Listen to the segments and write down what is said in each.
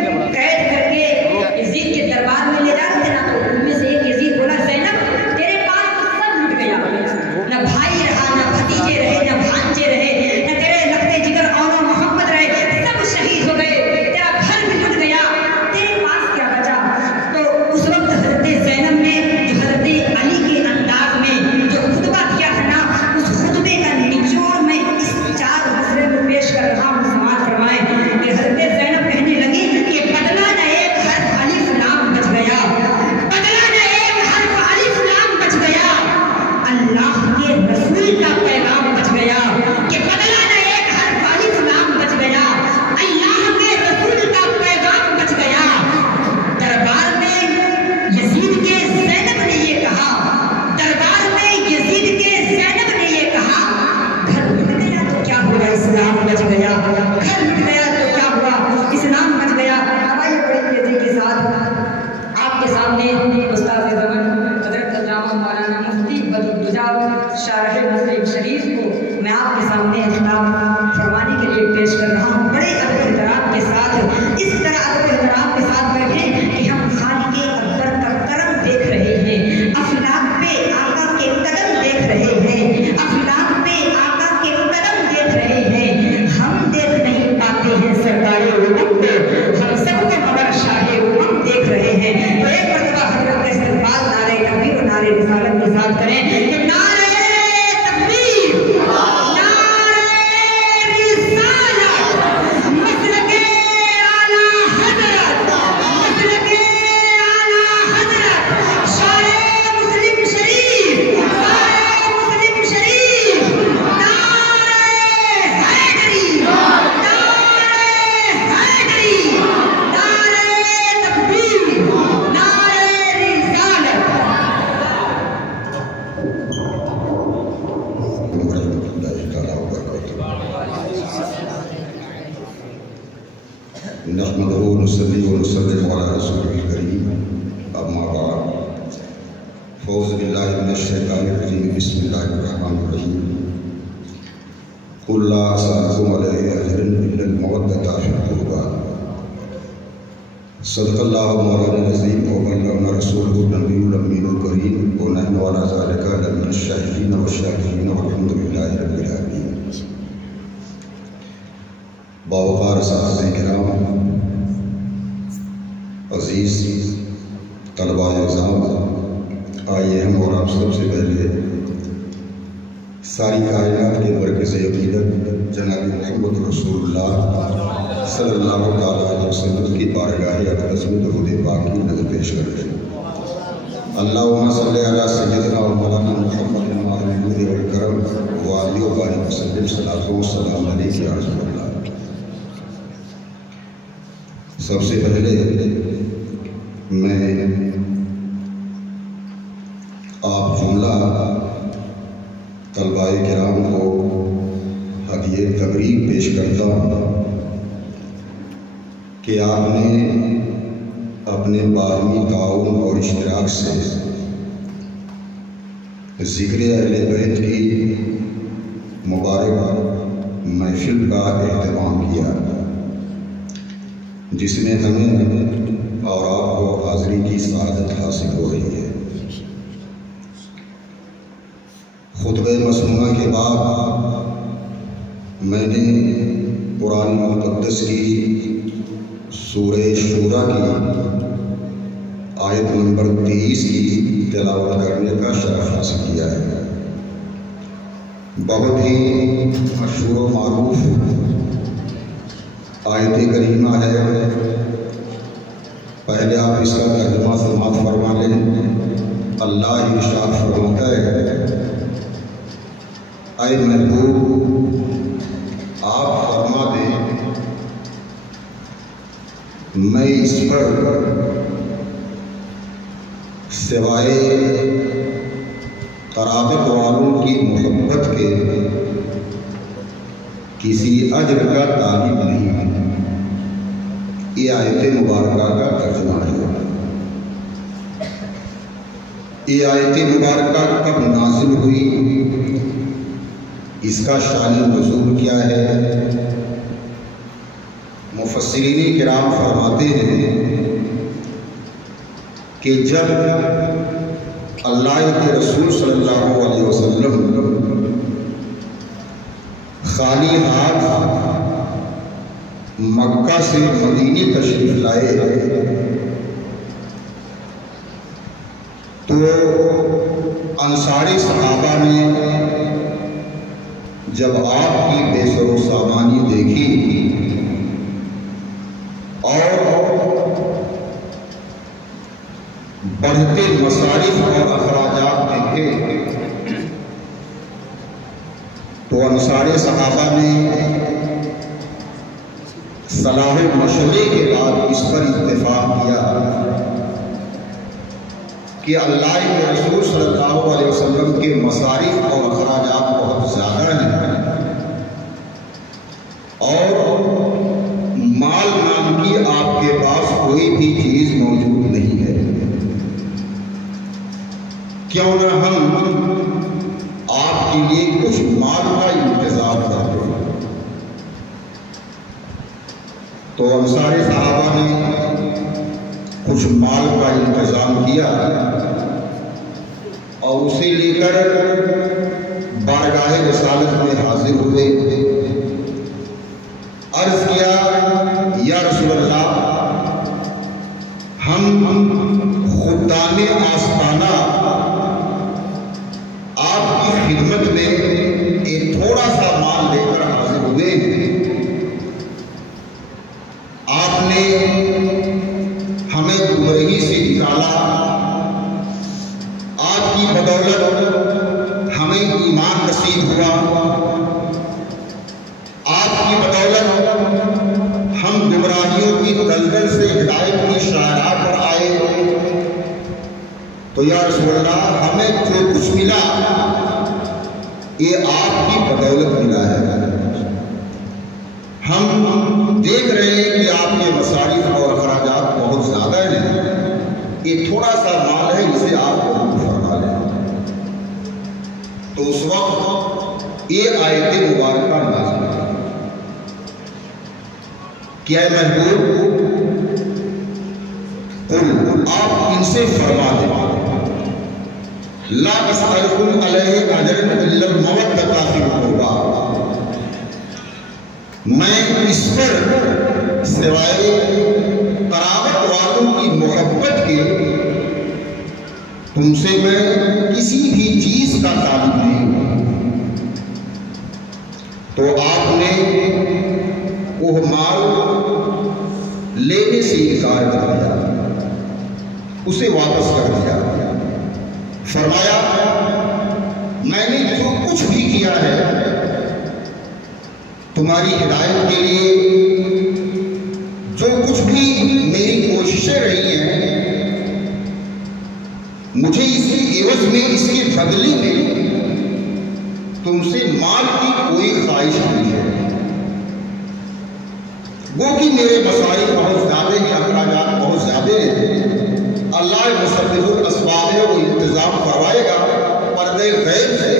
قید کر کے یزید کے دربار میں لے جا رہے تھے نا، تو ان میں سے ایک یزید بولا زینب تیرے پاس تو سب لٹ گیا، نہ بھائی رہا، نہ بھتیجے رہے، نہ بھانجے رہے، نہ تیرے لگتے جگر اور محمد رہے، سب شہید ہو گئے، تیرا گھر بھی لٹ گیا، تیرے پاس کیا بچا؟ تو اس وقت حضرت زینب نے جو حضرت علی کے انداز میں جو خطبہ دیا تھا نا، اس خطبے کا نچوڑ میں اس 4 مسئلے کو پیش کر رہا ہوں، سماعت فرمائیں کہ حضرت زینب کہنے لگی کہ بدلا نہ ایک حرف الف لام بچ گیا، بدلا نہ ایک حرف الف لام بچ گیا، اللہ کے رسول کا پیغام بچ گیا، کہ بدلا نہ ایک حرف الف لام بچ گیا، اللہ کے رسول کا پیغام بچ گیا۔ دربار میں یزید کے زینب نے یہ کہا، دربار میں یزید کے زینب نے یہ کہا، گھر لٹ گیا تو کیا ہوا، اسلام بچ گیا، گھر لٹ گیا تو کیا ہوا، اسلام بچ گیا۔ آئیے بڑے تیزی کے ساتھ آپ کے سامنے استاد زمن حضرت علامہ مولانا مفتی بدرالدجا شارح مسلم شریف کو میں آپ کے سامنے خطاب فرمانے کے لیے پیش کر رہا ہوں۔ بڑے ادب احترام کے ساتھ، اس طرح ادب احترام کے ساتھ بیٹھیں کہ ہم خالق اکبر کا کرم دیکھ رہے ہیں، افلاک پہ آقا کے قدم دیکھ رہے ہیں، افلاک پہ آقا کے قدم دیکھ رہے ہیں، ہم دیکھ نہیں پاتے ہیں سرکار امم کو، ہم سب کو مگر شاہ امم دیکھ رہے ہیں۔ تو ایک مرتبہ حضرت کا استقبال نعرہ تکبیر و نعرہ رسالت کے ساتھ کریں کہ نعرہ تکبیر، نعرہ رسالت، مسلک اعلیٰ حضرت، مسلک اعلیٰ حضرت، شارح مسلم شریف، شارح مسلم شریف، نعرہ حیدری، نعرہ حیدری، نعرہ تکبیر، نعرہ رسالت۔ نحمده ونصلي ونسلم على رسوله الكريم اما بعد فاعوذ بالله من الشيطان الرجيم بسم الله الرحمن الرحيم قل لا اسالكم عليه اجرا الا المودة في القربى صدق الله مولانا العظيم وبلغنا رسوله النبي الامين الكريم ونحن على ذلك لمن الشاهدين والشاكرين والحمد لله رب العالمين۔ باوقار اساتذہ کرام، عزیز طلباء اعزام، آئیے ہم اور آپ سب سے پہلے ساری کائنات کے مرکز عقیدت جناب محمد رسول اللہ صلی اللہ علیہ وسلم کی بارگاہ اقدس میں درود پاک کی نظر پیش کرتے ہیں۔ اللہم صلی علی سیدنا و مولانا محمد المعلوم والکرم وآلہ و بارک وسلم صلاۃ و سلام علیہ یا رسول اللہ۔ سب سے پہلے میں آپ جملہ طلباء کرام کو ہدیہ تقریب پیش کرتا ہوں کہ آپ نے اپنے باہمی تعاون اور اشتراک سے ذکر اہل بیت کی مبارک محفل کا اہتمام کیا، جس میں ہمیں اور آپ کو حاضری کی سعادت حاصل ہو رہی ہے۔ خطبہ مسنونہ کے بعد میں نے قرآن مقدس کی سورہ شورا کی آیت نمبر 23 کی تلاوت کرنے کا شرف حاصل کیا ہے۔ بہت ہی مشہور و معروف آیت کریمہ ہے، پہلے آپ اس کا ترجمہ سماعت فرما لیں۔ اللہ ارشاد فرماتا ہے، اے محبوب آپ فرما دیں میں اس پر سوائے قرابت والوں کی محبت کے کسی اجر کا طالب نہیں ہوں۔ یہ آیت مبارکہ کا ترجمہ ہے۔ یہ آیت مبارکہ کب نازل ہوئی، اس کا شان نزول کیا ہے، مفسرین کرام فرماتے ہیں کہ جب اللہ کے رسول صلی اللہ علیہ وسلم خالی ہاتھ مکہ سے مدینے تشریف لائے تو انصاری صحابہ نے جب آپ کی بے سر و سامانی دیکھی اور بڑھتے مصارف اور اخراجات دیکھے تو انصاری صحابہ نے صلاح مشورے کے بعد اس پر اتفاق کیا کہ اللہ کے رسول صلی اللہ علیہ وسلم کے مصارف اور اخراجات بہت زیادہ ہیں اور مال نام کی آپ کے پاس کوئی بھی چیز موجود نہیں ہے، کیوں نہ ہم آپ کے لیے کچھ مال کا انتظام کرتے ہیں۔ تو انصاری صحابہ نے کچھ مال کا انتظام کیا اور اسے لے کر بارگاہ رسالت میں حاضر ہوئے، عرض کیا یا رسول اللہ، ہم خدام آستانہ آپ کی خدمت میں ایک تھوڑا سا مال لے کر حاضر ہوئے ہیں۔ آپ نے ہمیں گمراہی سے نکالا، آپ کی بدولت ہمیں ایمان نصیب ہوا، آپ کی بدولت ہم گمراہیوں کی دلدل سے ہدایت کی شاہراہ پر آئے، تو یا رسول اللہ ہمیں جو کچھ ملا یہ آپ کی بدولت ملا ہے۔ ہم دیکھ رہے ہیں کہ آپ کے مصارف اور اخراجات بہت زیادہ ہیں، یہ تھوڑا سا مال ہے جسے آپ قبول فرما لیں۔ تو اس وقت یہ آیت مبارکہ نازل ہوئی کہ اے محبوب قل، آپ ان سے فرما دیں لا اسألکم علیہ اجرا الا المودۃ فی القربی، میں اس پر سوائے قرابت والوں کی محبت کے تم سے میں کسی بھی چیز کا طالب نہیں ہوں۔ تو آپ نے وہ مال لینے سے انکار کر دیا، اسے واپس کر دیا، فرمایا میں نے جو کچھ بھی کیا ہے تمہاری ہدایت کے لیے، جو کچھ بھی میری کوششیں رہی ہیں، مجھے اس کے عوض میں، اس کے بدلے میں تم سے مال کی کوئی خواہش نہیں ہے۔ وہ کہ میرے مصارف بہت زیادہ ہیں، اخراجات بہت زیادہ ہیں، اللہ مسبب الاسباب ہے، وہ انتظام کروائے گا، پردے غیب سے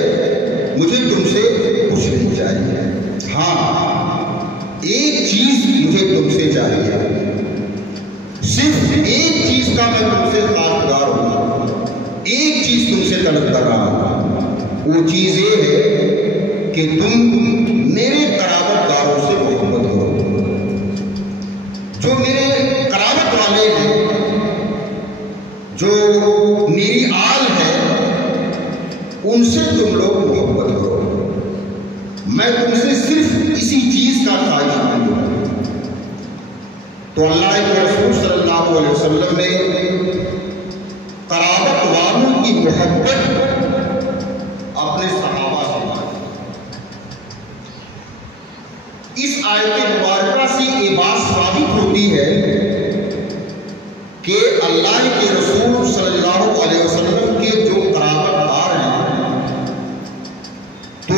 مجھے تم سے کچھ نہیں چاہیے۔ ہاں ایک چیز مجھے تم سے چاہیے، صرف ایک چیز کا میں تم سے طلبگار ہوں، ایک چیز تم سے طلب کر رہا ہوں، وہ چیز یہ ہے کہ تم میرے قرابت داروں سے محبت کرو، جو میرے قرابت والے ہیں، جو میری آل ہے، ان سے تم لوگ محبت کرو۔ میں تم سے صرف اسی چیز کا خواہش نہیں ہوں۔ تو اللہ کے رسول صلی اللہ علیہ وسلم نے قرابت والوں کی محبت اپنے صحابہ سے مانگی۔ اس آیت مبارکہ سے یہ بات ثابت ہوتی ہے کہ اللہ کے رسول صلی اللہ علیہ وسلم کے جو قرابت دار ہیں تو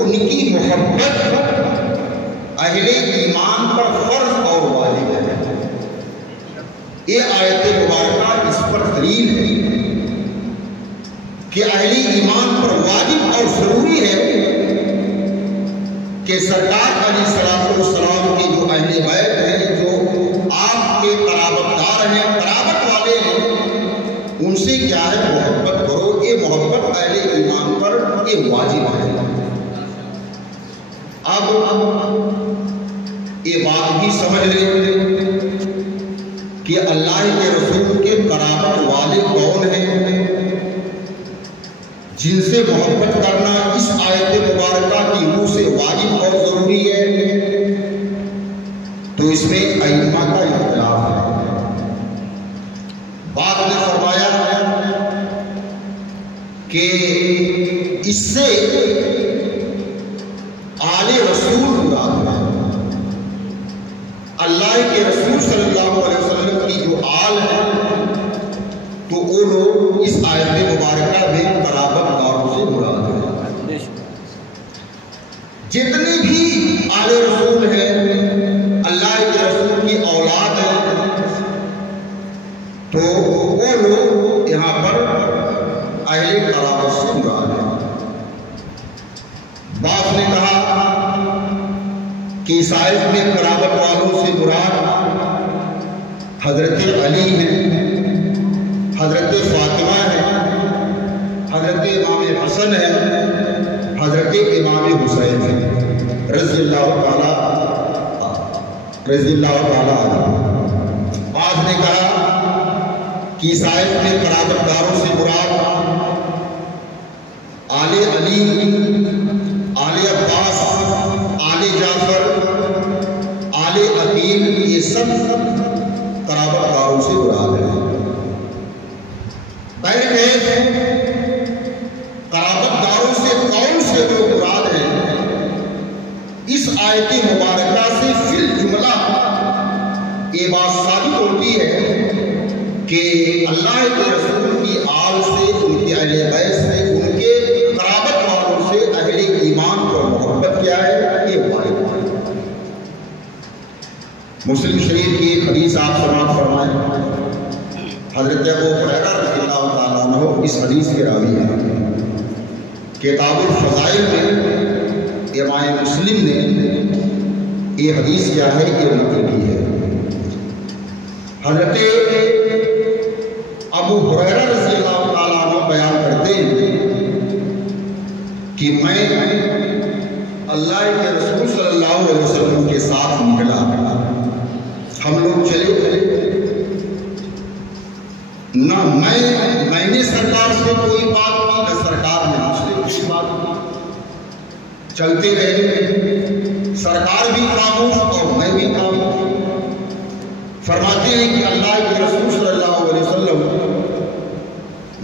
ان کی محبت اہل ایمان پر فرض اور واجب ہے۔ یہ آیت مبارکہ اس پر دلیل ہے کہ اہل ایمان پر واجب اور ضروری ہے کہ سرکار علیہ السلام کے جو اہل بیت ہیں، یہ بات بھی سمجھ لیں کہ اللہ کے رسول کے قرابت والے کون ہیں جن سے محبت کرنا اس آیت مبارکہ کی روح سے واجب اور ضروری ہے، تو اس میں ائمہ کا اختلاف ہے۔ بعض نے فرمایا کہ اس سے آل رسول مراد ہے، اللہ کے رسول صلی اللہ علیہ وسلم کی جو آل ہے تو وہ لوگ اس آیت مبارکہ میں قرابت داروں سے مراد ہے۔ جتنے بھی آل رسول ہیں اللہ کے رسول کی اولاد ہیں تو وہ لوگ یہاں پر اہل قرابت سے مراد ہیں۔ بعض نے کہا کہ اس آیت میں قرابت والوں سے مراد حضرت علی ہیں، حضرت فاطمہ ہے، حضرت امام حسن ہے، حضرت امام حسین ہے رضی اللہ تعالیٰ عنہ۔ بعض نے کہا کہ اس آیت میں قرابت داروں سے مراد آل علی، آل عباس، آل جعفر، آل عقیل، یہ سب قرابت داروں سے مراد ہے۔ قرابت داروں سے کون سے لوگ مراد ہیں، اس آیت مبارکہ سے فی الجملہ یہ بات ثابت ہوتی ہے کہ اللہ کے رسول کی آل سے، ان کے اہل بیت سے، ان کے قرابت والوں سے اہل ایمان پر محبت کیا ہے، یہ واجب ہے۔ مسلم شریف کی ایک حدیث آپ سماعت فرمائیں، حضرت ابو ہریرہ رضی اللہ تعالیٰ عنہ اس حدیث کے راوی ہیں۔ کتاب الفضائل میں امام مسلم نے یہ حدیث کیا ہے، یہ نقل کی ہے۔ حضرت ابو ہریرہ رضی اللہ تعالیٰ عنہ بیان کرتے ہیں کہ میں اللہ کے رسول صلی اللہ علیہ وسلم کے ساتھ نکلا، ہم لوگ چلے، نہ میں نے سرکار سے کوئی بات کی، نہ سرکار نے مجھ سے کوئی بات کی۔ چلتے رہے، سرکار بھی خاموش اور میں بھی خاموش۔ فرماتے ہیں کہ اللہ کے رسول صلی اللہ علیہ وسلم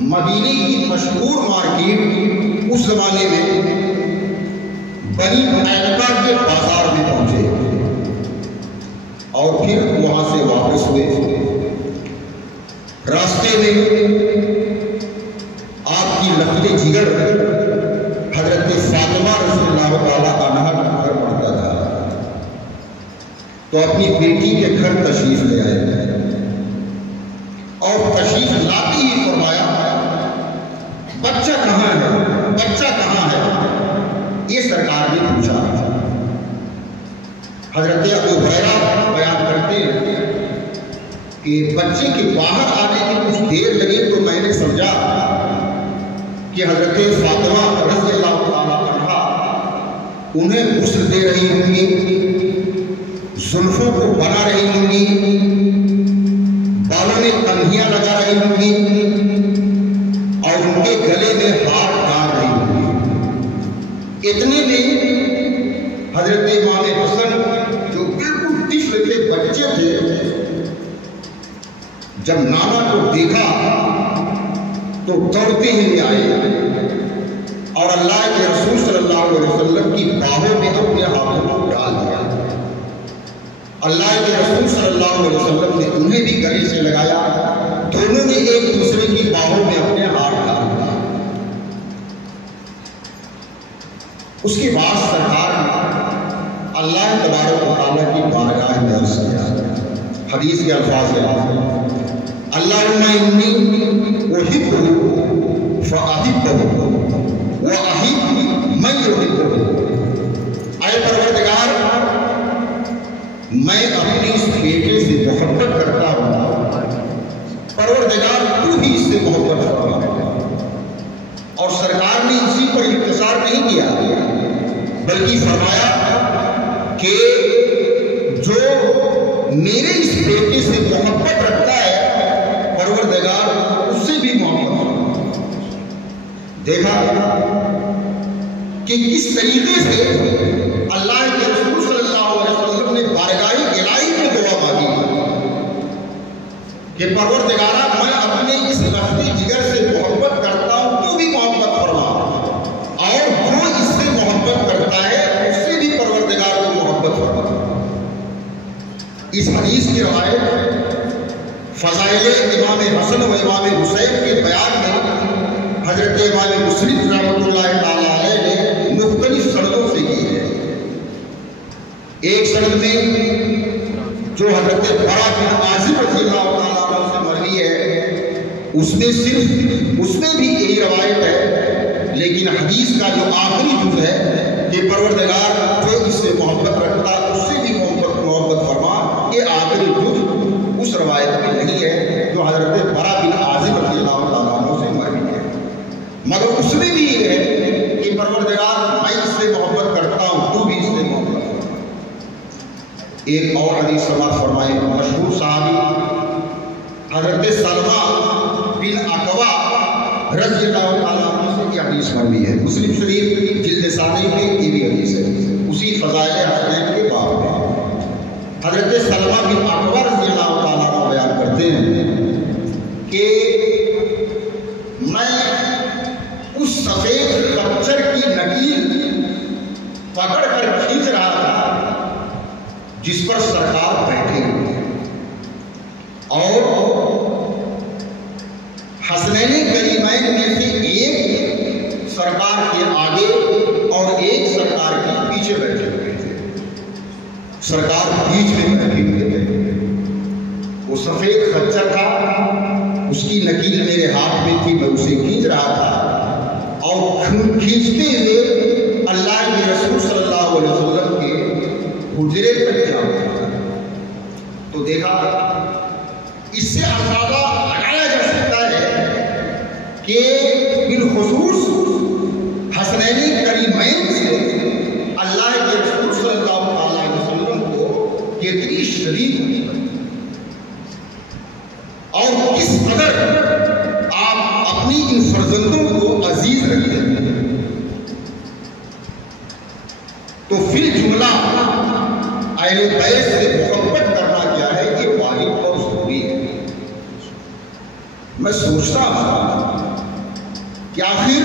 مدینے کی مشہور مارکیٹ اس زمانے میں بنی قینقاع کے بازار میں پہنچے اور پھر وہاں سے واپس ہوئے۔ راستے میں آپ کی لقب جگر حضرت فاطمہ رضی اللہ تعالیٰ عنہا کا گھر پڑتا تھا، تو اپنی بیٹی کے گھر تشریف لے آئے اور تشریف لاتے ہی فرمایا، بچہ کہاں ہے، بچہ کہاں ہے، یہ سرکار نے پوچھا۔ حضرت ابو ہریرہ بیان کرتے ہیں کہ بچے کے باہر آنے کی کچھ دیر لگی تو میں نے سمجھا کہ حضرت فاطمہ رضی اللہ تعالیٰ عنہا انہیں غسل دے رہی ہوں گی، زلفوں کو بنا رہی ہوں گی، بالوں میں کنگھیاں لگا رہی ہوں گی اور ان کے گلے میں ہاتھ ڈال رہی ہوں گی۔ اتنے میں حضرت امام حسن جو بالکل طفل تھے، بچے تھے، جب نانا کو دیکھا تو دوڑتے ہوئے آئے اور اللہ کے رسول صلی اللہ علیہ وسلم کی باہوں میں اپنے ہاتھوں کو ڈال دیا۔ اللہ کے رسول صلی اللہ علیہ وسلم نے انہیں بھی گلے سے لگایا، دونوں نے ایک دوسرے کی باہوں میں اپنے ہاتھ ڈال دیا۔ اس کے بعد سرکار نے اللہ تبارک و تعالیٰ کی بارگاہ میں عرض کیا، حدیث کے الفاظ ہیں، اللہم انی احبہ فاحبہ واحب من یحبہ۔ اے پروردگار، میں اپنی اس بیٹے سے محبت کرتا ہوں، پروردگار تو ہی اس سے محبت کرتا ہے۔ اور سرکار نے اسی پر اختصار نہیں کیا، بلکہ فرمایا کہ میرے اس بیٹے سے محبت رکھتا ہے پروردگار اس سے بھی محبت رکھتا ہے۔ دیکھا کہ کس طریقے سے اللہ کے رسول صلی اللہ علیہ وسلم نے بارگاہ الہی میں دعا مانگی کہ پروردگارہ میں اپنے اس لفظ جگر سے محبت کرتا ہوں تو بھی محبت فرما، اور جو اس سے محبت کرتا ہے اس سے بھی پروردگار کو محبت فرما۔ اس حدیث کی روایت فضائل امام حسن و امام حسین کے بیان میں حضرت امام مسلم رحمۃ اللہ تعالی علیہ نے مختلف سندوں سے کی ہے۔ ایک سند میں جو حضرت برا بن عازب رضی اللہ تعالیٰ عنہ سے مروی ہے اس میں بھی یہی روایت ہے، لیکن حدیث کا جو آخری جز ہے کہ پروردگار جو اس سے محبت رکھتا اس سے بھی محبت فرما، یہ آخری جز اس روایت میں نہیں ہے جو حضرت برا بن عازب رضی اللہ تعالیٰ عنہ سے مروی ہے، مگر اس میں بھی یہ ہے کہ پروردگار میں اس سے محبت کرتا ہوں تو بھی اس سے محبت کرتا۔ ایک اور حدیث سماعت فرمائے، مشہور صحابی حضرت سلمہ بن اکوع رضی اللہ تعالیٰ عنہ سے یہ حدیث مروی ہے، مسلم شریف جلد ثانی میں یہ بھی حدیث ہے، اسی فضائل حسنین کے باب میں حضرت سلمہ بن اکوع رضی اللہ تعالیٰ عنہ بیان کرتے ہیں کہ میں اس سفید خچر کی نکیل پکڑ کر کھینچ رہا تھا جس پر سرکار بیٹھے ہوئے، اور حسنین کریمین میں سے ایک سرکار کے آگے اور ایک سرکار کے پیچھے بیٹھے ہوئے تھے، سرکار بیچ میں بیٹھے ہوئے تھے۔ وہ سفید خچر تھا، اس کی نکیل میرے ہاتھ میں تھی، میں اسے کھینچ رہا تھا، اور کھینچتے ہوئے اللہ کے رسول صلی اللہ علیہ وسلم کے حجرے تک جاؤ تو دیکھا اس سے اندازہ لگایا جا سکتا ہے کہ بالخصوص حسنین کریمین سے اللہ کے رسول صلی اللہ علیہ وسلم کو کتنی شدید ہوئی اور کس قدر آپ اپنی ان فرزندوں کو عزیز رکھتے ہیں۔ تو فی الجملہ اہل بیت سے محبت کرنا کیا ہے، یہ واجب اور ضروری ہے۔ میں سوچتا ہوں کہ آخر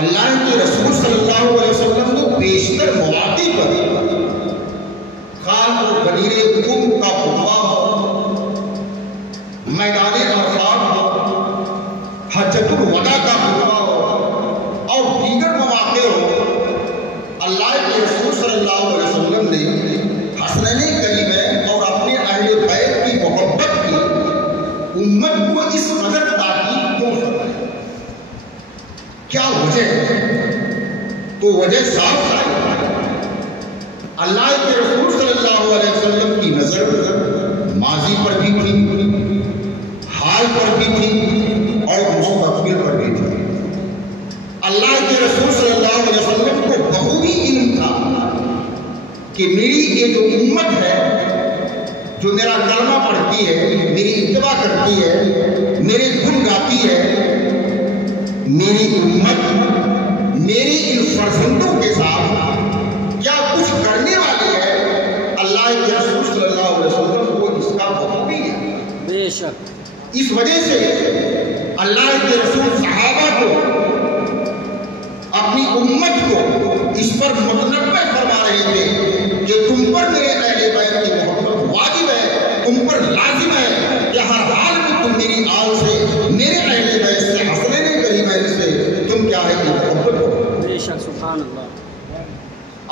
اللہ کے رسول صلی اللہ علیہ وسلم کو بیشتر مواقع پر خان و غدیر قوم کا خطبہ ہو، میدان عرفات ہو، حجۃ الوداع کا خطبہ ہو اور دیگر مواقع ہو، اللہ کے رسول صلی اللہ علیہ وسلم نے حسنین کریمین اور اپنے اہل بیت کی محبت کی امت کو اس قدر تاکید کیوں فرمائی؟ کیا وجہ ہے؟ تو وجہ صاف ہے، اللہ کے رسول صلی اللہ علیہ وسلم کی نظر ماضی پر بھی تھی، حال پر بھی تھی اور مستقبل پر بھی تھی۔ اللہ کے رسول صلی اللہ علیہ وسلم کو بخوبی علم تھا کہ میری یہ جو امت ہے جو میرا کلمہ پڑھتی ہے، میری اتباع کرتی ہے، میرے گن گاتی ہے، میری امت میرے ان فرزندوں کے ساتھ کیا کچھ کرنے والی ہے، اللہ کے رسول صلی اللہ علیہ وسلم کو اس کا بخوبی ہے۔ بے شک اس وجہ سے اللہ کے رسول صحابہ کو اپنی امت کو اس پر متنبع فرما رہے تھے کہ تم پر میرے اہل بیت کی محبت واجب ہے، تم پر لازم ہے کہ ہر حال میں تم میری آل سے، میرے اہل بیت سے، حسنین کریمین سے تم کیا ہے کہ محبت ہو۔ بے شک سبحان اللہ۔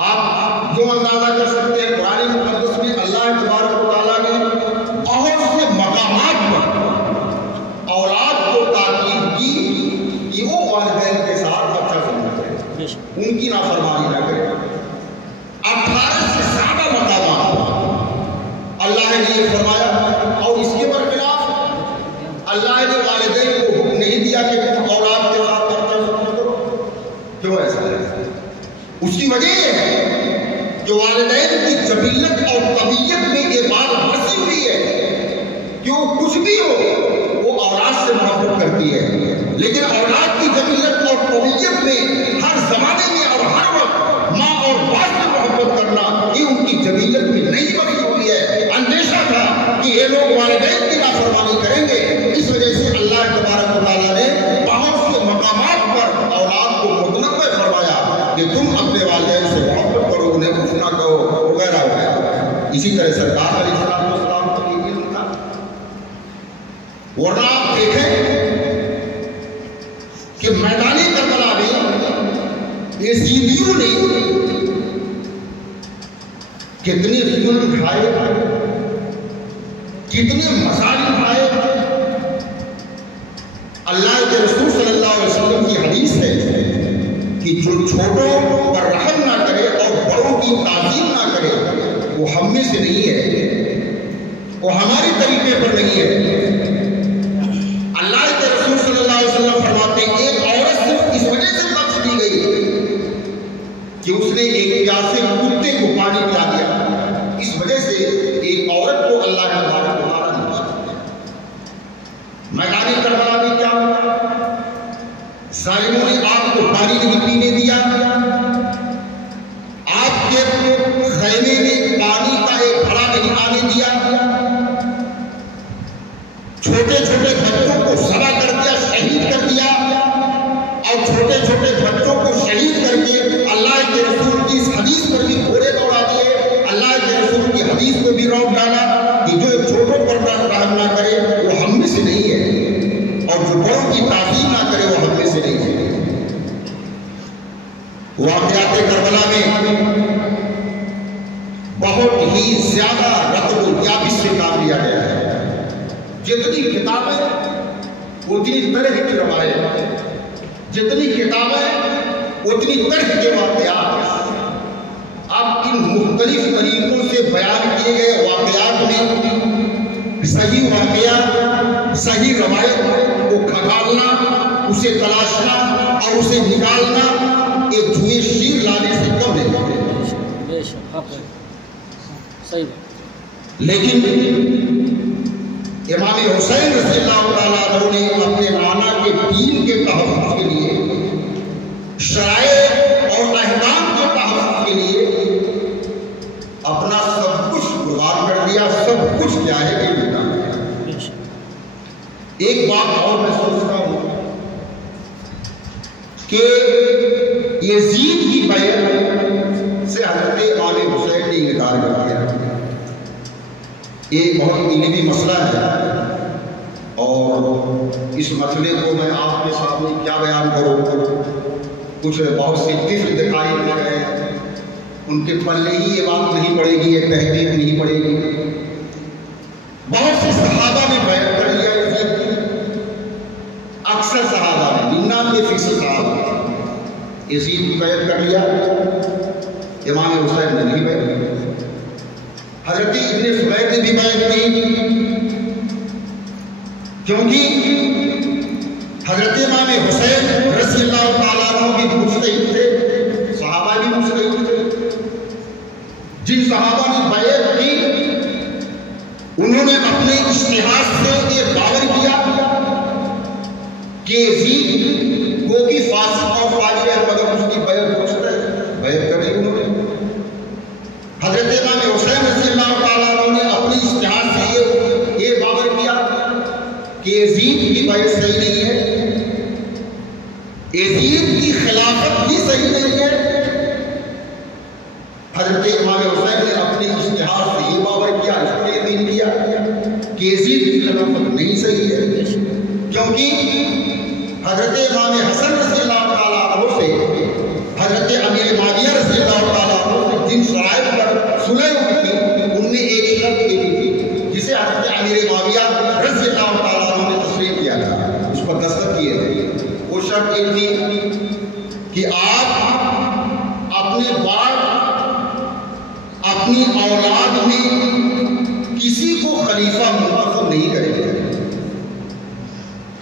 آپ جو اندازہ کر سکتے ہیں قرآن مقدس میں اللہ تبارک و تعالیٰ نے بہت سے مقامات پر اولاد کو تاکید کی کہ وہ والدین کے ساتھ اچھا سلوک کرے، ان کی نافرمانی نہ کرے۔ 18 سے زیادہ مقامات اللہ نے یہ فرمایا، اور اس کے برخلاف اللہ نے والدین کو حکم نہیں دیا کہ تم اولاد کے ساتھ اچھا سلوک کرو۔ کیوں ایسا ہے؟ اس کی وجہ یہ ہے کہ والدین کی جبلت اور طبیعت میں یہ بات اسی طرح سرکار علیہ السلام کو یہ علم تھا. ورنہ آپ دیکھیں کہ میدان کربلا میں یزیدیوں نے کتنے ظلم اٹھائے، کتنے مظالم اٹھائے. اللہ کے رسول صلی اللہ علیہ وسلم کی حدیث ہے کہ جو چھوٹوں پر رحم نہ کرے اور بڑوں کی تعظیم نہ کرے وہ ہم میں سے نہیں ہے، وہ ہمارے طریقے پر نہیں ہے. اللہ کے رسول صلی اللہ علیہ وسلم فرماتے ہیں ایک عورت صرف اس وجہ سے بخش دی گئی کہ اس نے ایک پیاسے کتے کو پانی پلا دیا. اس وجہ سے ایک عورت کو اللہ نے بارک بارہ نہیں دیا. میدان کربلا میں کیا ہوا؟ ظالموں نے آپ کو پانی نہیں پینے دیا، آپ کے خیمے میں پانی کا ایک گھڑا نہیں آنے دیا، چھوٹے چھوٹے بچوں کو ذبح کر دیا، شہید کر دیا، اور چھوٹے چھوٹے بچوں کو شہید کر کے اللہ کے رسول کی اس حدیث پر بھی گھوڑے دوڑا دیے. اللہ کے رسول کی حدیث کو بھی روک ڈالا کہ جو چھوٹوں پر رحم نہ کرے وہ ہم میں سے نہیں ہے، اور جو بڑوں کی تعظیم نہ کرے وہ ہم میں سے نہیں ہے. واقعات کربلا میں بہت ہی زیادہ رتب و یابس سے کام لیا گیا ہے. جتنی کتابیں اتنی طرح کی روایت، جتنی کتابیں اتنی طرح کے واقعات. اب ان مختلف طریقوں سے بیان کیے گئے واقعات میں صحیح واقعہ، صحیح روایت کو کھنگالنا، اسے تلاشنا اور اسے نکالنا ایک جوئے شیر لانے سے کم نہیں. لیکن امام حسین رضی اللہ تعالیٰ عنہ نے اپنے نانا کے دین کے تحفظ کے لیے، شرائع اور احکام کے تحفظ کے لیے اپنا سب کچھ گزار کر دیا. سب کچھ کیا ہے کہ مٹا دیا. ایک بات اور میں سوچتا ہوں کہ یزید کی بیعت سے حضرت امام حسین نے انکار کر دیا. یہ بہت علمی مسئلہ ہے اور اس مسئلے کو میں آپ کے سامنے کیا بیان کروں. کچھ بہت سے طفل دکھائی دے گئے، ان کے پلے ہی یہ بات نہیں پڑے گی، یہ تحقیق نہیں پڑے گی. بہت سے صحابہ نے بیعت کر لیا یزید کی، اکثر صحابہ نے 99% صحابہ یزید کی بیعت کر لیا. امام حسین نے نہیں بیعت کی. حضرت ابن زبیر نے بھی بیعت کی، کیونکہ حضرت امام حسین رضی اللہ تعالیٰ عنہ بھی مجتہد تھے، صحابہ بھی مجتہد تھے. جن صحابہ نے بیعت کی انہوں نے اپنے اجتہاد سے یہ دعویٰ کیا کہ یزید کو بھی فاسق اور فاجر ہے مگر اس کی بیعت درست ہے، بیعت کر لی انہوں نے. حضرت امام حسین رضی اللہ تعالیٰ عنہ نے اپنے اجتہاد سے یہ دعویٰ کیا کہ یزید کی بیعت صحیح نہیں ہے، یزید کی خلافت بھی صحیح نہیں ہے. حضرت امام حسین نے اپنے اجتہاد سے یہ دعویٰ کیا، اس پر یقین کیا کہ یزید کی خلافت نہیں صحیح ہے، کیونکہ حضرت امام حسن رضی اللہ تعالیٰ عنہ سے حضرت امیر معاویہ رضی اللہ تعالیٰ عنہ سے جن شرائط پر صلح ہوئی تھی ان میں ایک شرط یہ بھی تھی جسے حضرت امیر معاویہ رضی اللہ تعالیٰ عنہ نے تسلیم کیا تھا، اس پر دستخط کیے تھے. وہ شرط یہ تھی کہ آپ اپنے بعد اپنی اولاد میں کسی کو خلیفہ منتخب نہیں کریں گے،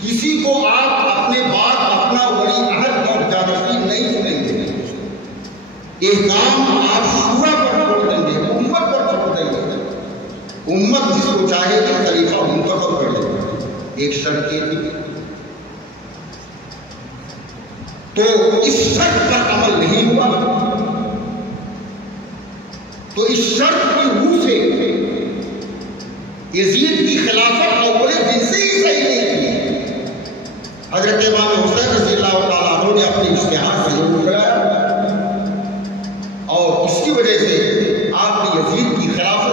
کسی کو آپ اپنے بعد اپنا ولی عہد اور جانشین نہیں چنیں گے. یہ کام آپ شورا پر چھوڑ دیں گے، امت پر چھوڑ دیں گے. امت جس کو چاہے کہ خلیفہ منتخب کر لے. ایک شرط یہ تھی. تو اس شرط پر عمل نہیں ہوا، تو اس شرط کی روح سے یزید کی خلافت اول دن سے ہی صحیح نہیں تھی. حضرت امام حسین رضی اللہ تعالیٰ عنہ نے اپنے اجتہاد سے یہ ٹھکرایا اور اس کی وجہ سے آپ نے یزید کی خلافت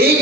1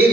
1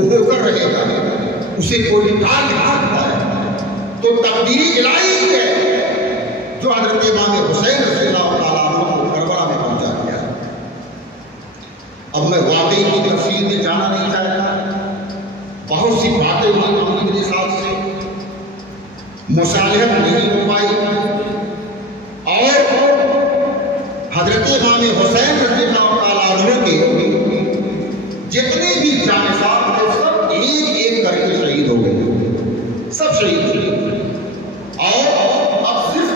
ہو کر رہے گا، اسے کوئی ٹال نہیں سکتا ہے۔ تو تقدیر الہی ہے جو حضرت امام حسین رضی اللہ تعالیٰ عنہ کو کربلا میں پہنچا دیا۔ اب میں واقعی کی تفصیل میں جانا نہیں چاہتا، بہت سی باتیں ہوئی امیر کے ساتھ سے، مصالحت نہیں ہو پائی، اور حضرت امام حسین رضی اللہ تعالیٰ عنہ کے جتنے بھی جانشین تھے سب ایک ایک کر کے شہید ہو گئے، سب شہید ہو گئے، اور اب صرف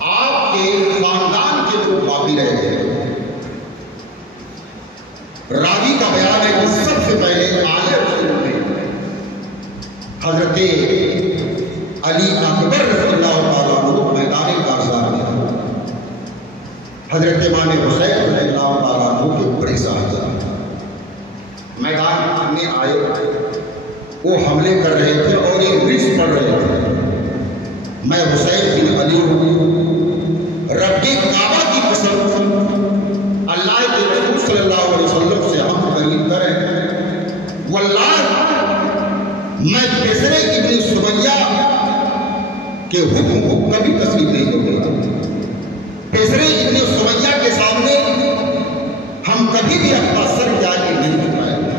آپ کے خاندان کے لوگ باقی رہ گئے۔ راوی کا بیان ہے کہ سب سے پہلے آلے رسول میں حضرت علی اکبر رضی اللہ تعالیٰ عنہ میدان کارزار میں، حضرت امام حسین رضی اللہ تعالیٰ عنہ کے بڑے صاحبزادے میدان میں آئے، وہ حملے کر رہے تھے اور یہ رچ پڑھ رہے تھے، میں حسین بن علی رب کعبہ کی قسم اللہ کے رسول صلی اللہ علیہ وسلم سے ہم قریب کریں، واللہ میں بصرہ ابن سمیہ کے حکم کو کبھی تسلیم نہیں کروں گا۔ بصرہ ابن سمیہ کے سامنے ہم کبھی بھی اپنا سر جاگے نہیں جھکائیں گے۔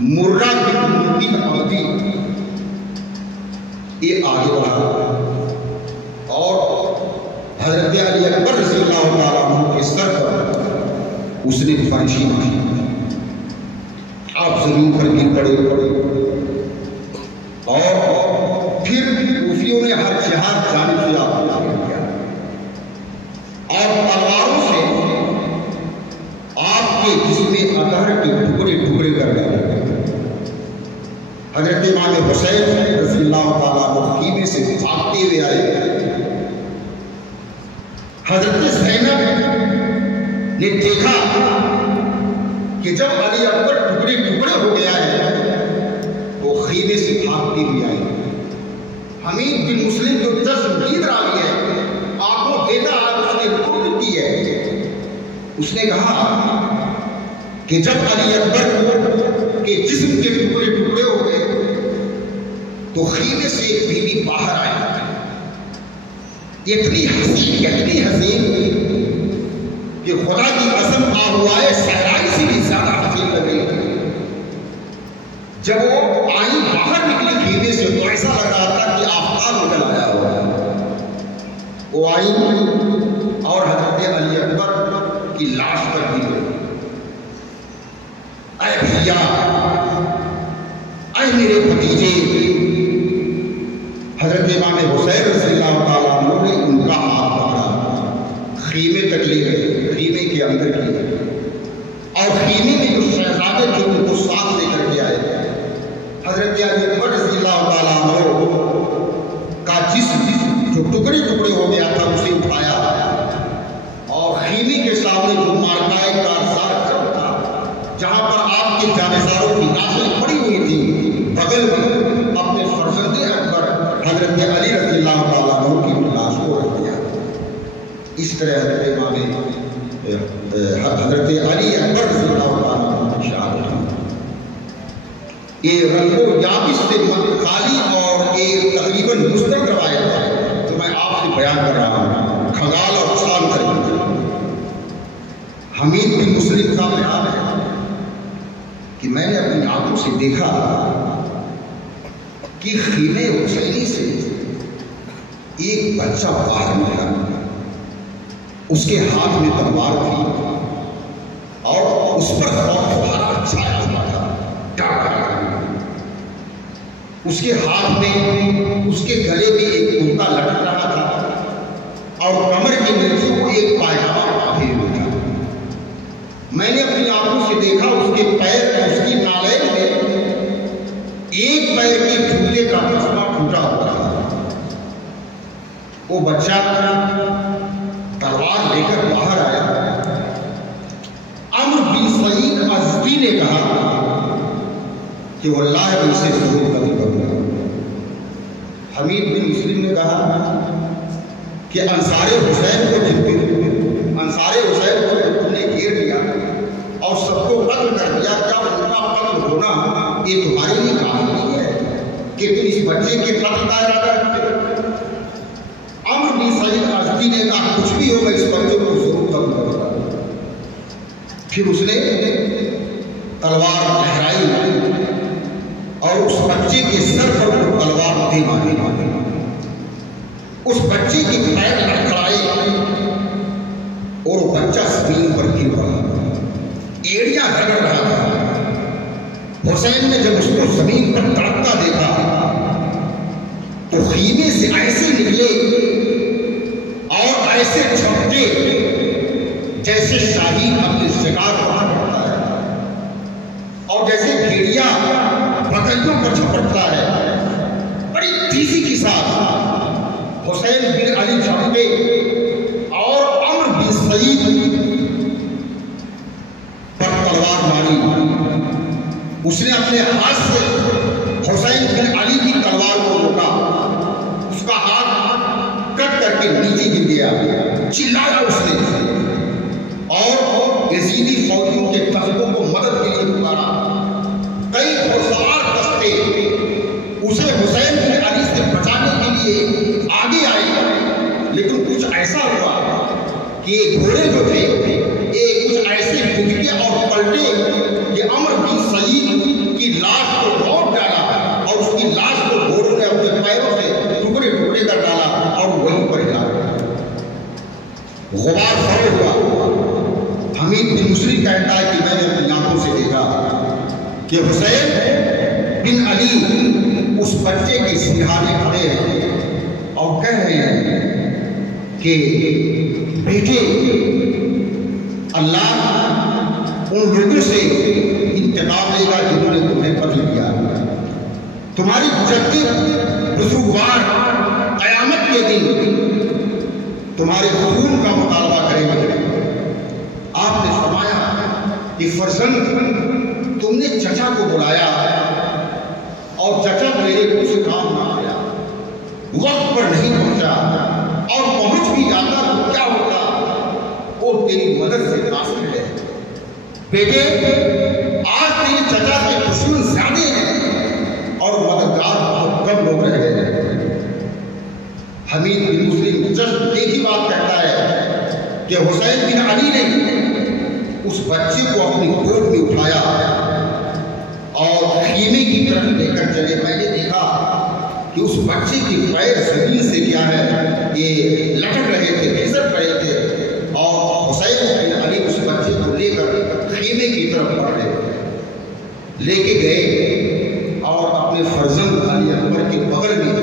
مرہ بن مبین عبدی یہ آگے بڑھا اور حضرت علی اکبر رضی اللہ تعالیٰ عنہ کے سر پر اس نے فرشی ماری، آپ زمین پر گر پڑے، اور پھر کوفیوں نے ہر جہاد جانب سے آپ کو کیا اور تلواروں سے آپ کے جسم اطہر کے ٹکڑے ٹکڑے کر ڈالے۔ حضرت امام حسین رضی اللہ تعالیٰ عنہ خیمے سے بھاگتے ہوئے آئے، حضرت زینب نے دیکھا کہ جب علی اکبر ٹکڑے ٹکڑے ہو گیا ہے وہ خیمے سے بھاگتے ہوئے آئے۔ حمید بن مسلم جو جذب راوی ہے، آنکھوں دیتا اس نے رکوع کی ہے، اس نے کہا کہ جب علی اکبر کے جسم کے ٹکڑے ٹکڑے ہو گئے تو خیمے سے ایک بیوی باہر آئی، اتنی حسین کہ خدا کی قسم آہوائے صحرائی سے بھی زیادہ حسین لگ رہی تھی۔ جب وہ آئی باہر نکلی خیمے سے تو ایسا لگ رہا تھا کہ آفتاب نکل آیا ہوا۔ وہ آئی اور حضرت علی اکبر کی لاش پر گر گئی۔ اے بھیا، اے میرے بھتیجے، حضرت امام حسین رضی اللہ تعالیٰ عنہ نے ان کا ہاتھ پکڑا، خیمے تک لے گئے، خیمے کے اندر کیے، اور خیمے میں جو شہزادے تھے ان کو ساتھ لے کر کے آئے۔ حضرت علی اکبر رضی اللہ تعالیٰ عنہ کا جسم جو ٹکڑے ٹکڑے ہو گیا تھا اسے اٹھایا، اور خیمے کے سامنے جو مارکائے کارزار چل تھا جہاں پر آپ کے جانشینوں کی لاشیں پڑی ہوئی تھی، بغل میں اپنے فرزند اکبر حضرت علی رضی اللہ تعالیٰ عنہ کی لاش کو رکھ دیا۔ اس طرح حضرت علی اکبر رضی اللہ تعالیٰ عنہ کی شہادت ہوئی۔ یہ رنگ و یابس سے خالی اور ایک تقریباً مستند روایت ہے جو میں آپ سے بیان کر رہا ہوں، کھنگال اور چھان کر کے۔ حمید بن مسلم کا بیان ہے کہ میں نے اپنی آنکھوں سے دیکھا کہ خیمے حسینی سے ایک بچہ باہر نکلا، اس کے ہاتھ میں تلوار تھی اور اس پر خوف چھایا ہوا تھا، اس کے ہاتھ میں، اس کے گلے میں ایک کرتا لٹک رہا تھا اور کمر کے نیچے کو ایک پائجامہ باندھے ہوئے تھا۔ میں نے اپنی آنکھوں سے دیکھا اس کے پیر، اس کی نالین میں ایک پیر کے جوتے کا تسمہ ٹوٹا ہوا تھا۔ وہ بچہ تلوار لے کر باہر آیا۔ عمرو بن سعید ازدی نے کہا کہ واللہ میں اسے ضرور قتل کروں گا۔ حمید بن مسلم نے کہا کہ انصار حسین کو جب تم نے گھیر لیا اور سب کو نبی نے کہا کچھ بھی ہو میں اس بچے کو ضرور کروں گا۔ پھر اس نے تلوار لہرائی اور اس بچے کے سر پر تلوار دے ماری۔ اس بچے کی پیر لڑکھڑائے اور وہ بچہ زمین پر گر پڑا، ایڑیاں رگڑ رہا تھا۔ حسین نے جب اس کو زمین پر تڑپتا دیکھا تو خیمے سے ایسے نکلے اور ایسے چھپٹے جیسے شاہین اپنے شکار پر پڑتا ہے اور جیسے بھیڑیا بکریوں پر چھپٹتا ہے، بڑی تیزی کے ساتھ حسین بن علی چھپٹے اور عمر بن سعید پر تلوار ماری۔ اس نے اپنے ہاتھ سے حسین بن علی کی تلوار کو روکا، اس کا ہاتھ کٹ کر کے نیچے گر گیا، چلایا اس نے اور یزیدی فوجیوں کے ٹخنوں کو مدد کے لیے پکارا۔ کئی گھڑسوار دستے اسے حسین بن علی سے بچانے کے لیے آگے آئے، لیکن کچھ ایسا ہوا کہ گھوڑے جو تھے یہ کچھ ایسے گھٹکے اور پلٹے کہ عمر بن سعید کی لاش کو لوٹ ڈالا اور اس کی لاش کو گھوڑوں نے اپنے پیروں سے ٹکڑے ٹکڑے کر ڈالا اور وہیں پر ہلا دیا۔ غبار فوت ہوا۔ حمید بن مصری کہتا ہے کہ میں نے اپنی آنکھوں سے دیکھا کہ حسین بن علی اس بچے کے سرہانے کھڑے ہیں اور کہہ رہے ہیں کہ بیٹے اللہ ان لوگوں سے انتقام لے گا جنہوں نے تمہیں قتل کیا، تمہاری جدی بزرگوار قیامت کے دن تمہارے خون کا مطالبہ کریں گے۔ آپ نے فرمایا کہ فرزند تم نے چچا کو بلایا اور چچا میرے منہ سے کام نہ آیا، وقت پر نہیں پہنچا اور پہنچ بھی جاتا تو کیا ہوتا، وہ تیری مدد سے قاصر ہے۔ بیٹے آج تیرے چچا کے دشمن زیادہ ہیں اور مددگار بہت کم لوگ رہ گئے ہیں۔ حمید بن مسلم جسٹ ایک ہی بات کہتا ہے کہ حسین بن علی نے اس بچے کو اپنی گود میں اٹھایا اور خیمے کی طرف لے کر چلے۔ میں نے دیکھا کہ اس بچے کے پیر زمین سے کیا ہے یہ لٹک رہے تھے، کھسک رہے تھے اور حسین بن علی اس بچے کو لے کر خیمے کی طرف بڑھ رہے لے کے گئے اور اپنے فرزند علی اکبر کے بغل میں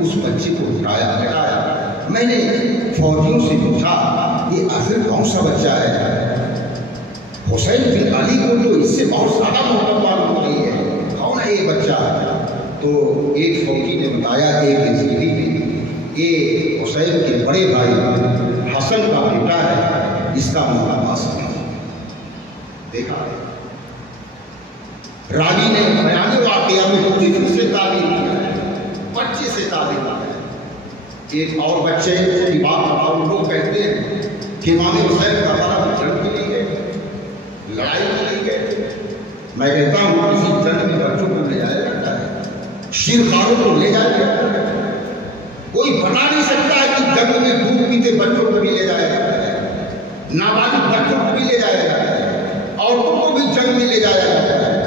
اس بچے کو اٹھایا لٹایا۔ میں نے فوجیوں سے پوچھا یہ آخر کون سا بچہ ہے؟ حسین بن علی کو تو اس سے بہت زیادہ محبت معلوم ہو رہی ہے، کون ہے یہ بچہ؟ تو ایک فوجی نے بتایا ایک یزیدی نے، یہ حسین کے بڑے بھائی حسن کا بیٹا ہے، اس کا نام عباس ہے۔ دیکھا راوی نے بیان واقعہ میں طفل سے تعبیر کیا ہے، بچے سے تعبیر کیا ہے۔ ایک اور بچے کی بات بتاؤ، لوگ کہتے ہیں کہ امام حسین کا بڑا جنگ کے لیے گئے، لڑائی کے لیے گئے۔ میں کہتا ہوں کسی جنگ میں بچوں کو لے جایا جاتا ہے، شیرخواروں کو لے جایا جاتا ہے، کوئی بتا نہیں سکتا ہے کہ جنگ میں دودھ پیتے بچوں کو بھی لے جایا جاتا ہے، نابالغ بچوں کو بھی لے جایا جاتا ہے، عورتوں کو بھی جنگ میں لے جایا جاتا ہے۔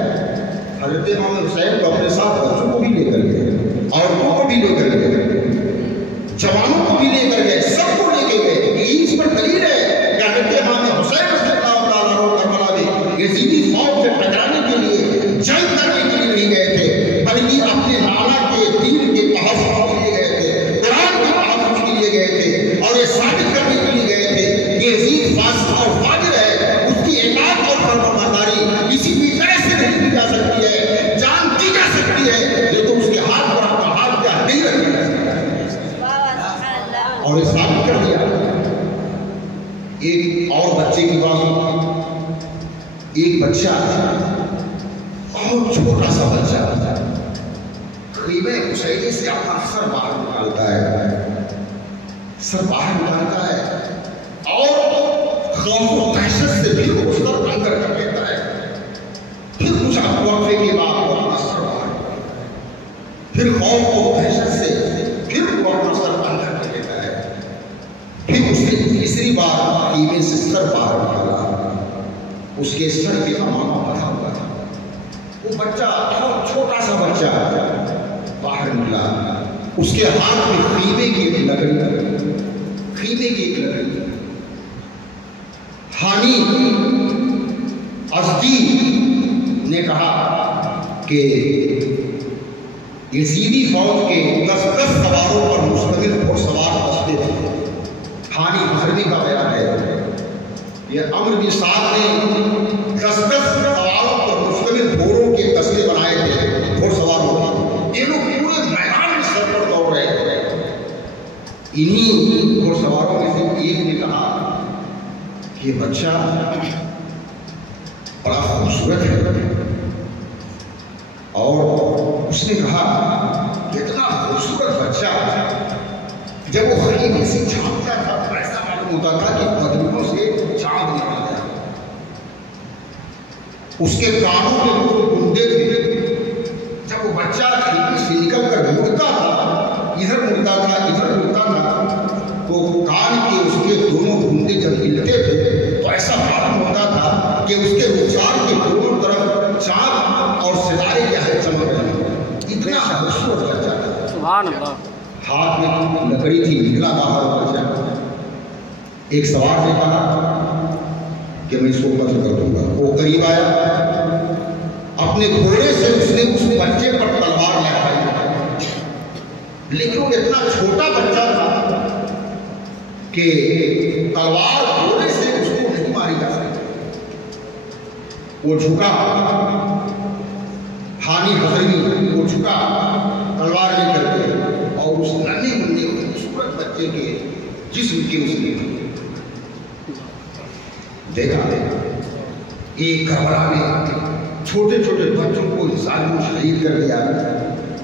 حضرت امام حسین کو اپنے ساتھ بچوں کو بھی لے کر گئے، عورتوں کو بھی لے کر گئے، جوانوں کو بھی لے کر گئے، سب کو لے کے گئے۔ یہ اس پر دلیل ہے کہ حضرت امام حسین رضی اللہ تعالیٰ عنہ کربلا میں یزیدی فوج سے ٹکرانے کے لیے، جنگ کرنے کے لیے نہیں گئے تھے، بلکہ اپنے نانا کے دین کے تحفظ کے لیے گئے تھے، قرآن کے تحفظ کے لیے گئے تھے اور یہ ثابت کرنے کے لیے گئے تھے کہ یزید فاسق اور فاجر ہے، اس کی اطاعت اور فرمانبرداری کسی بھی طرح سے نہیں کی جا سکتی ہے، جان دی جا سکتی ہے لیکن اس کے ہاتھ پر اپنا ہاتھ کیا نہیں رکھا جا سکتا اور یہ ثابت کر دیا۔ ایک اور بچے کی بات، ایک بچہ بہت چھوٹا سا بچہ خیمے حسینی سے اپنا سر باہر نکالتا ہے، سر باہر نکالتا ہے اور خوف و دہشت سے پھر وہ سر اندر کر لیتا ہے، پھر کچھ وقفے کے بعد وہ اپنا سر باہر نکالتا ہے، پھر خوف و دہشت سے پھر وہ اپنا سر اندر کر لیتا ہے، پھر اس نے تیسری بار خیمے سے سر باہر نکالا، اس کے سر پہ امامہ بندھا ہوا تھا، وہ بچہ بہت چھوٹا سا بچہ باہر نکلا، اس کے ہاتھ میں خیمے کی ایک لکڑی، خیمے کی ایک لکڑی۔ حانی ازدی نے کہا کہ یزیدی فوج کے 10 سواروں پر مشتمل گھوڑ سوار دستے تھے۔ حانی حضرمی کا بیان ہے، یہ عمرو بن سعد نے 10 سواروں پر مشتمل گھوڑوں کے دستے بنائے تھے، گھوڑ سواروں کے، یہ لوگ پورے میدان میں سر پر دوڑ رہے تھے۔ انہی گھوڑ سواروں میں سے ایک نے کہا کہ بچہ بڑا خوبصورت ہے، اور اس نے کہا کہ اتنا خوبصورت بچہ جب وہ خیمے سے جھانکتا تھا تو ایسا معلوم ہوتا تھا کہ قدموں سے چاند نکل گیا۔ اس کے کانوں میں وہ گنڈے تھے، جب وہ بچہ خیمے سے نکل کر مڑتا تھا، ادھر مڑتا تھا ادھر مڑتا تھا، تو کان کے اس کے دونوں گنڈے جب ہلتے تھے تو ایسا معلوم ہوتا تھا کہ اس کے رخسار کے دونوں طرف چاند اور ستارے کے ہر چمک رہے ہیں، اتنا خوبصورت بچہ تھا۔ سبحان اللہ۔ ہاتھ میں لکڑی تھی، نکلا باہر بچہ۔ ایک سوار نے کہا کہ میں اس کو قتل کر دوں گا، وہ قریب آیا، اپنے گھوڑے سے اس نے اس بچے پر تلوار لہرائی، لیکن وہ اتنا چھوٹا بچہ تھا کہ تلوار گھوڑے سے اس کو نہیں ماری جا سکتی۔ وہ جھکا، حانی حضرمی وہ جھکا تلوار لے کر کے، اور اس ننھے منھے خوبصورت بچے کے جسم کے اس نے دیکھا۔ ایک کربلا میں چھوٹے چھوٹے بچوں کو ظالموں شہید کر دیا،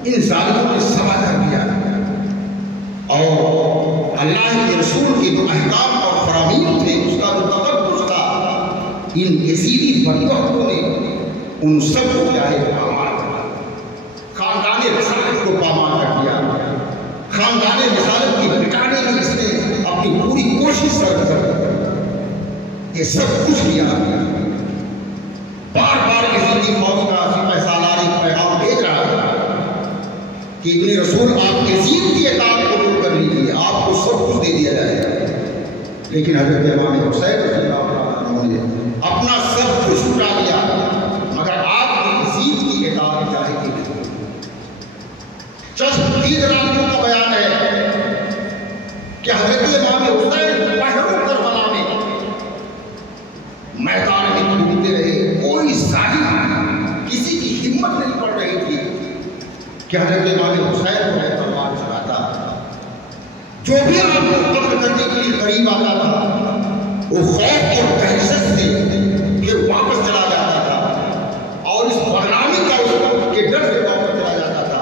ان ظالموں نے سبا کر دیا، اور اللہ کے رسول کے جو احکام اور فرامین تھے، اس کا جو تقدس تھا، ان یزیدی بدبختوں نے ان سب کو کیا ہے پامال کر دیا، خاندان رسالت کو پامال کر دیا، خاندان رسالت کی مٹانے کی اس نے اپنی پوری کوشش کر یہ سب کچھ کیا۔ بار بار یزیدی فوج کا سپہ سالار ایک پیغام بھیج رہا ہے کہ ابن رسول آپ یزید کی اطاعت قبول کر لیجیے، آپ کو سب کچھ دے دیا جائے گا، لیکن حضرت امام حسین رضی اللہ عنہ نے اپنا سب کچھ لٹا دیا، مگر آپ کی یزید کی اطاعت جائے گی نہیں۔ چشم دید راویوں کا بیان ہے کہ حضرت امام حسین پہروں کربلا میں میدان میں گھومتے رہے، کوئی ظالم کسی کی ہمت نہیں پڑ رہی تھی کہ حضرت امام حسین کو تلوار چلاتا۔ جو بھی آپ کو قتل کرنے کے لیے قریب آتا تھا، وہ خوف اور دہشت سے پھر واپس چلا جاتا تھا، اور اس بدنامی کا اس کے ڈر سے واپس چلا جاتا تھا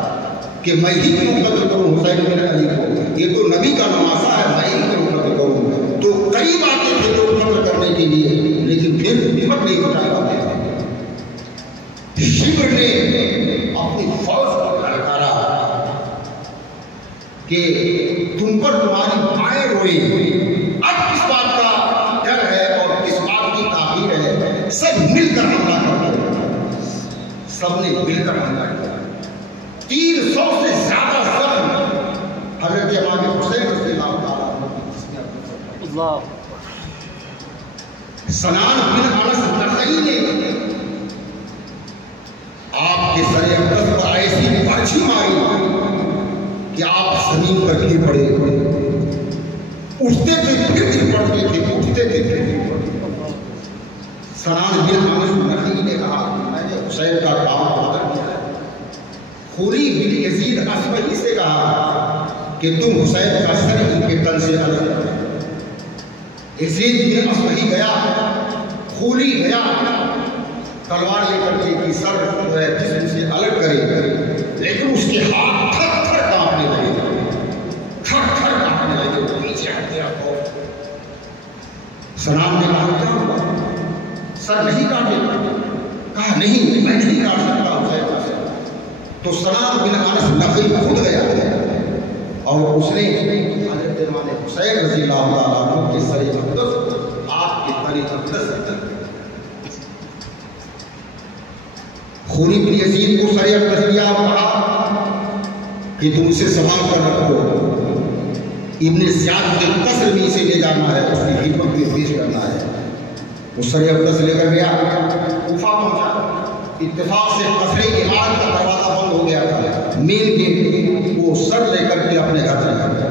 کہ میں ہی کیوں قتل کروں حسین بن علی کو، یہ تو نبی کا نواسا ہے، میں ہی کیوں قتل کروں۔ تو قریب آتے تھے لوگ قتل کرنے کے لیے، لیکن پھر ہمت نہیں جٹا پاتے تھے۔ شمر نے اپنی فوج کو للکارا کہ تم پر تمہاری مائیں روئیں، اب کس بات کا ڈر ہے اور کس بات کی تاخیر ہے، سب مل کر حملہ کرتے، سب نے مل کر حملہ کیا۔ 300 سے زیادہ زخم حضرت امام حسین رضی اللہ تعالیٰ عنہ سنان بن انس نخعی نے آپ کے سر اقدس پر ایسی برچھی ماری کہ آپ زمین پر گر پڑے، اٹھتے تھے پھر گر پڑتے تھے، اٹھتے تھے پھر گر پڑتے۔ سنان بن انس نخعی نے کہا میں نے حسین کا کام پورا کیا ہے۔ خوری بن یزید اصبہی سے کہا کہ تم حسین کا سر ان کے تن سے الگ کرو۔ یزید بن اصبہی گیا، خوری گیا، تلوار لے کر کے سر جو ہے جسم سے الگ کرے، لیکن اس کے ہاتھ تھر تھر کانپنے لگے، تھر تھر کانپنے لگے، وہ نیچے ہٹ گیا۔ سنان نے کہا کیا ہوا، سر نہیں کاٹے؟ کہا نہیں، میں نہیں کاٹ سکتا حسین کا سر۔ تو سنان بن انس نخعی خود گیا اور اس نے حضرت حضرت امام حسین رضی اللہ تعالیٰ عنہ کے سر اقدس آپ کے تن اقدس سے چل گئے. خونی بن یزید کو سر اقدس دیا اور کہا کہ تم اسے سنبھال کر رکھو. ابن زیاد کے قصر میں اسے لے جانا ہے, اس کی خدمت میں پیش کرنا ہے. وہ سر اقدس لے کر گیا, کوفہ پہنچا. اتفاق سے قصر عمارت کا دروازہ بند ہو گیا تھا, مین گیٹ. وہ سر لے کر کے اپنے گھر چلا گیا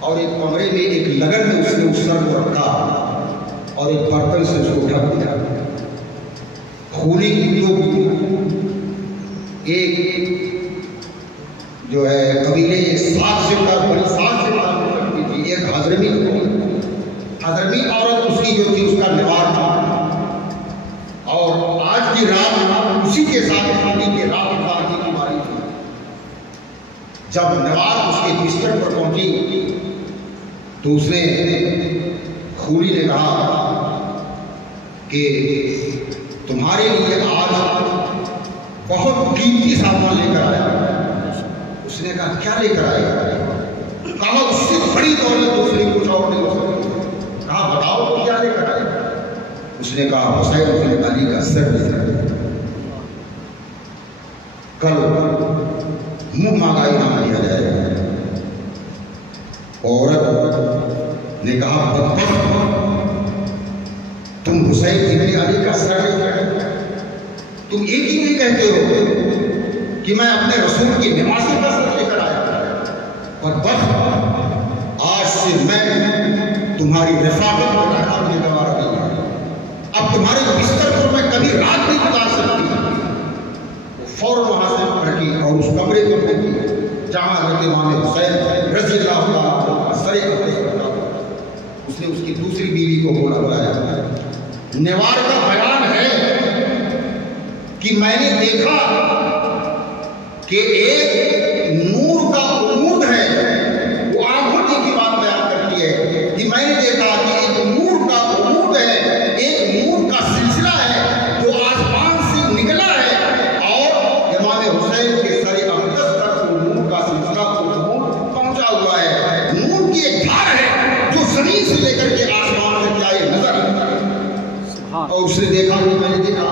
اور ایک کمرے میں ایک لگن میں اس نے اس سر کو رکھا اور ایک برتن سے اس کو ڈھک دیا. خونی کی ایک جو ہے قبیلے سات سے بڑی سات سے تعلق رکھتی تھی, ایک حضرمی عورت اس کی جو تھی اس کا نوار تھا. اور آج کی رات اسی کے ساتھ خونی کے رات اتارنے کی باری تھی. جب نوار اس کے بستر پر پہنچی تو اس نے خونی نے کہا کہ تمہارے لیے آج بہت قیمتی سامان لے کر آیا. اس نے کہا کیا لے کر آیا؟ کہا اس سے بڑی دولت دوسری کچھ اور نہیں ہو سکتی. کہا بتاؤ تو کیا لے کر آیا؟ اس نے کہا حسین بن علی کا سر لے کر آیا. کل منہ مانگا انعام دیا جائے گا. عورت نے کہا بدبخت, تم حسین بن علی کا سر لے کر آئے, تم ایک ہی نہیں کہتے ہو کہ میں اپنے رسول کی نمازی کا سر لے کر آیا. بدبخت, آج سے میں تمہاری رفاقت کو ٹھہرانے کے گوارا نہیں ہوں. اب تمہارے بستر پر میں کبھی رات نہیں گزار سکتی. وہ فوراً وہاں سے ہٹی اور اس کمرے کو پہنچی جہاں حضرت امام حسین رضی اللہ تعالیٰ عنہ سر اقدس کرتا تھا. اس نے اس کی دوسری بیوی کو بلایا. نوار کا بیان ہے کہ میں نے دیکھا کہ ایک نور کا عمود ہے. وہ آنکھوں کی بات بیان کرتی ہے کہ میں نے دیکھا کہ ایک نور کا عمود ہے, ایک نور کا سلسلہ ہے جو آسمان سے نکلا ہے اور امام حسین کے سر اقدس تک وہ نور کا سلسلہ عمود پہنچا ہوا ہے. نور کی ایک دھار ہے جو زمین سے لے کر کے آسمان سے جائے نظر آتا ہے. اور اس نے دیکھا کہ میں نے دیکھا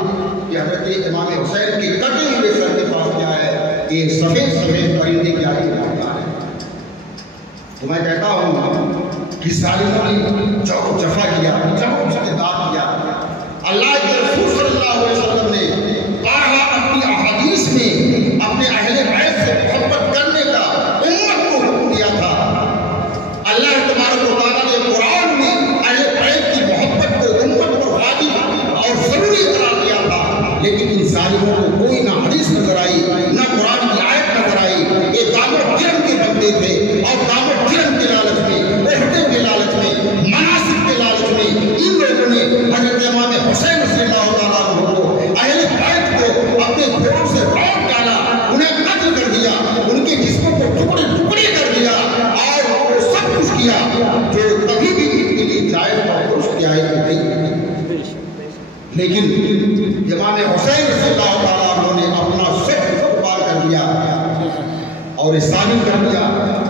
کہ حضرت امام حسین کے کٹے ہوئے سر کے پاس کیا ہے, یہ سفید سفید پرندے کی آئی ہوتا ہے. تو میں کہتا ہوں کہ ظالموں نے جو جفا کیا, جو استداد کیا, اللہ کے رسول صلی اللہ علیہ وسلم نے بارہا اپنی احادیث میں اپنے اہل بیت سے محبت کرنے کا امت کو حکم دیا تھا. اللہ تبارک و تعالیٰ نے قرآن میں اہل بیت کی محبت کو امت پر واجب اور ضروری قرار دیا تھا. لیکن ان ظالموں کو کوئی نہ حدیث نظر آئی نہ قرآن کی آیت نظر آئی. یہ دعوت جرم کے بندے تھے اور دعوت جرم کے لالچ میں, عہدے کے لالچ میں, مناسب کے لالچ میں ان لوگوں نے حضرت امام حسین رضی اللہ تعالیٰ عنہ کو, اہل بیت کو اپنے گھوڑوں سے روک ڈالا, انہیں قتل کر دیا, ان کے جسموں کو ٹکڑے ٹکڑے کر دیا اور وہ سب کچھ کیا جو کبھی بھی ان کے لیے جائز اور درست کی آیت میں نہیں. لیکن امام حسین رضی اللہ تعالیٰ عنہ نے اپنا سب پار کر دیا اور یہ ثابت کر دیا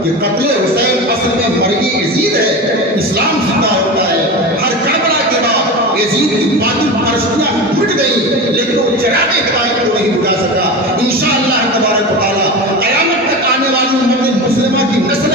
کہ قتل حسین اصل میں مرگی یزید ہے. اسلام زندہ ہوتا ہے. ہر کربلا کے بعد یزید کی باطل پرستیاں مٹ گئی لیکن وہ چراغ ہدایت کو نہیں بجھا سکا. انشاءاللہ تبارک و تعالیٰ قیامت تک آنے والی امت مسلمہ کی نسل